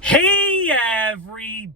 Hey everybody!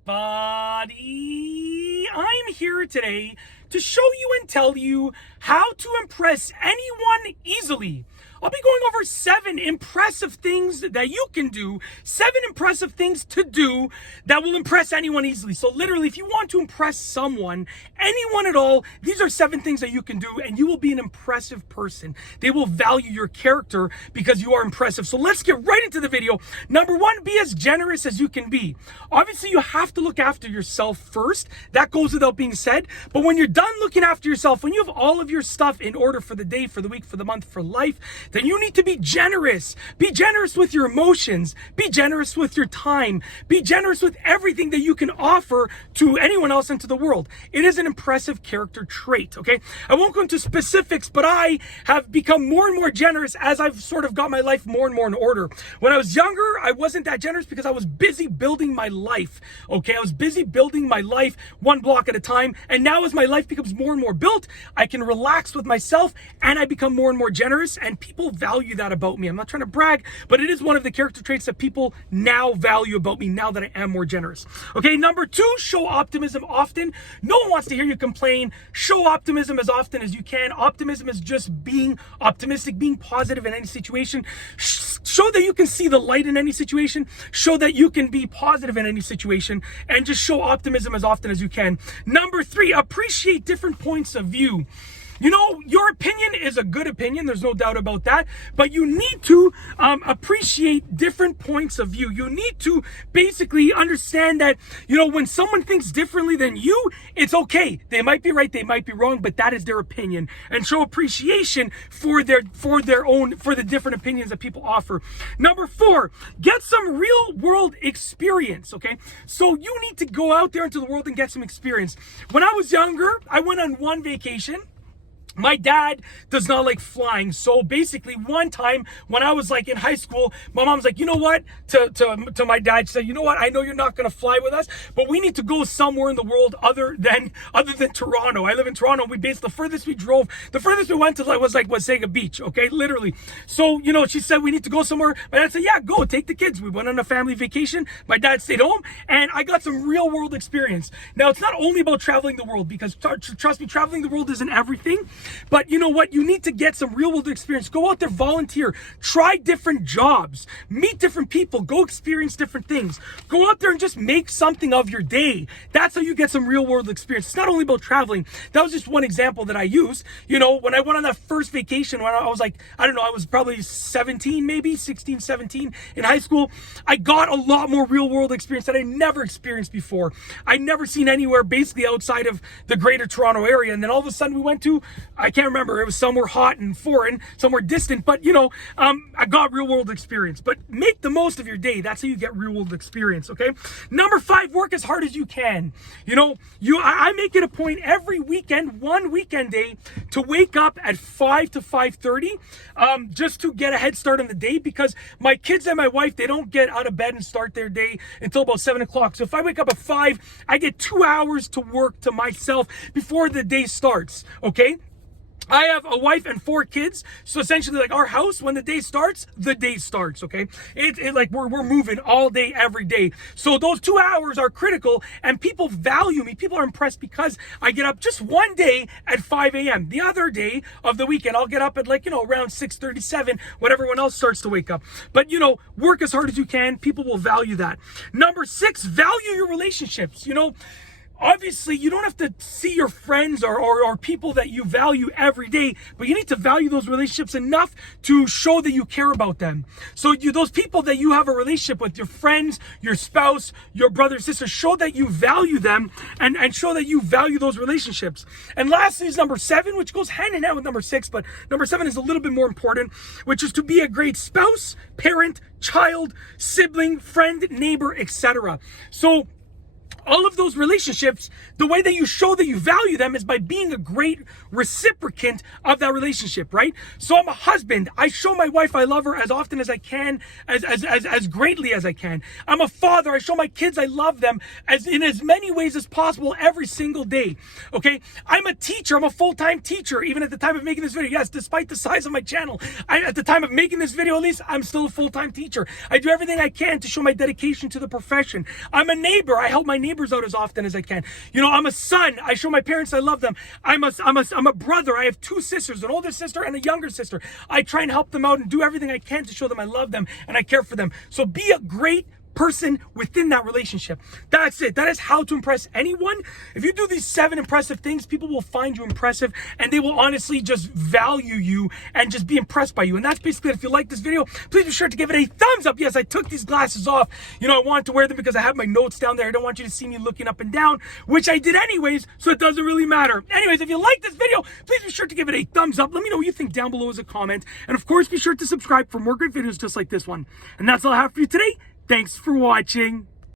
I'm here today to show you and tell you how to impress anyone easily. I'll be going over 7 impressive things that you can do, 7 impressive things to do that will impress anyone easily. So literally, if you want to impress someone, anyone at all, these are 7 things that you can do and you will be an impressive person. They will value your character because you are impressive. So let's get right into the video. Number 1, be as generous as you can be. Obviously, you have to look after yourself first. That goes without being said. But when you're done looking after yourself, when you have all of your stuff in order for the day, for the week, for the month, for life, then you need to be generous. Be generous with your emotions. Be generous with your time. Be generous with everything that you can offer to anyone else and to the world. It is an impressive character trait, okay? I won't go into specifics, but I have become more and more generous as I've sort of got my life more and more in order. When I was younger, I wasn't that generous because I was busy building my life, okay? I was busy building my life one block at a time. And now as my life becomes more and more built, I can relax with myself and I become more and more generous, and people value that about me. I'm not trying to brag, but it is one of the character traits that people now value about me now that I am more generous. Okay, number 2, show optimism often. No one wants to hear you complain. Show optimism as often as you can. Optimism is just being optimistic, being positive in any situation. Show that you can see the light in any situation. Show that you can be positive in any situation, and just show optimism as often as you can. Number 3, appreciate different points of view. You know, your opinion is a good opinion. There's no doubt about that. But you need to appreciate different points of view. You need to basically understand that, you know, when someone thinks differently than you, it's okay. They might be right, they might be wrong, but that is their opinion. And show appreciation for the different opinions that people offer. Number 4, get some real world experience, okay? So you need to go out there into the world and get some experience. When I was younger, I went on one vacation. My dad does not like flying. So basically one time when I was like in high school, my mom's like, you know what, to my dad, she said, you know what, I know you're not going to fly with us, but we need to go somewhere in the world other than Toronto. I live in Toronto. The furthest we went to was Wasaga Beach. Okay. Literally. So, you know, she said, we need to go somewhere. My dad said, yeah, go take the kids. We went on a family vacation. My dad stayed home and I got some real world experience. Now it's not only about traveling the world, because trust me, traveling the world isn't everything. But you know what? You need to get some real world experience. Go out there, volunteer, try different jobs, meet different people, go experience different things. Go out there and just make something of your day. That's how you get some real world experience. It's not only about traveling. That was just one example that I used. You know, when I went on that first vacation, when I was like, I don't know, I was probably 17, maybe 16, 17 in high school, I got a lot more real world experience that I never experienced before. I never seen anywhere basically outside of the greater Toronto area. And then all of a sudden we went to, I can't remember, it was somewhere hot and foreign, somewhere distant, but you know, I got real world experience. But make the most of your day. That's how you get real world experience, okay? Number 5, work as hard as you can. You know, I make it a point every weekend, one weekend day, to wake up at 5 to 5:30, just to get a head start on the day, because my kids and my wife, they don't get out of bed and start their day until about 7 o'clock. So if I wake up at 5, I get 2 hours to work to myself before the day starts, okay? I have a wife and 4 kids, so essentially, like, our house, when the day starts, okay? It like we're moving all day, every day. So those 2 hours are critical, and people value me. People are impressed because I get up just one day at 5 a.m. The other day of the weekend, I'll get up at, like, you know, around 6:37 when everyone else starts to wake up. But, you know, work as hard as you can. People will value that. Number 6, value your relationships. You know, obviously, you don't have to see your friends or people that you value every day, but you need to value those relationships enough to show that you care about them. So those people that you have a relationship with, your friends, your spouse, your brother, sister, show that you value them and show that you value those relationships. And lastly is number 7, which goes hand in hand with number 6, but number 7 is a little bit more important, which is to be a great spouse, parent, child, sibling, friend, neighbor, etc. So all of those relationships, the way that you show that you value them is by being a great reciprocant of that relationship, right? So I'm a husband. I show my wife I love her as often as I can, as greatly as I can. I'm a father. I show my kids I love them in as many ways as possible every single day. Okay? I'm a teacher. I'm a full-time teacher, even at the time of making this video. Yes, despite the size of my channel, at the time of making this video, at least, I'm still a full-time teacher. I do everything I can to show my dedication to the profession. I'm a neighbor. I help my neighbors out as often as I can. You know, I'm a son. I show my parents I love them. I'm a brother. I have 2 sisters, an older sister and a younger sister. I try and help them out and do everything I can to show them I love them and I care for them. So be a great person within that relationship. That's it. That is how to impress anyone. If you do these 7 impressive things, people will find you impressive and they will honestly just value you and just be impressed by you. And that's basically it. If you like this video, please be sure to give it a thumbs up. Yes, I took these glasses off. You know, I wanted to wear them because I have my notes down there. I don't want you to see me looking up and down, which I did anyways, so it doesn't really matter. Anyways, if you like this video, please be sure to give it a thumbs up. Let me know what you think down below as a comment. And of course, be sure to subscribe for more great videos just like this one. And that's all I have for you today. Thanks for watching.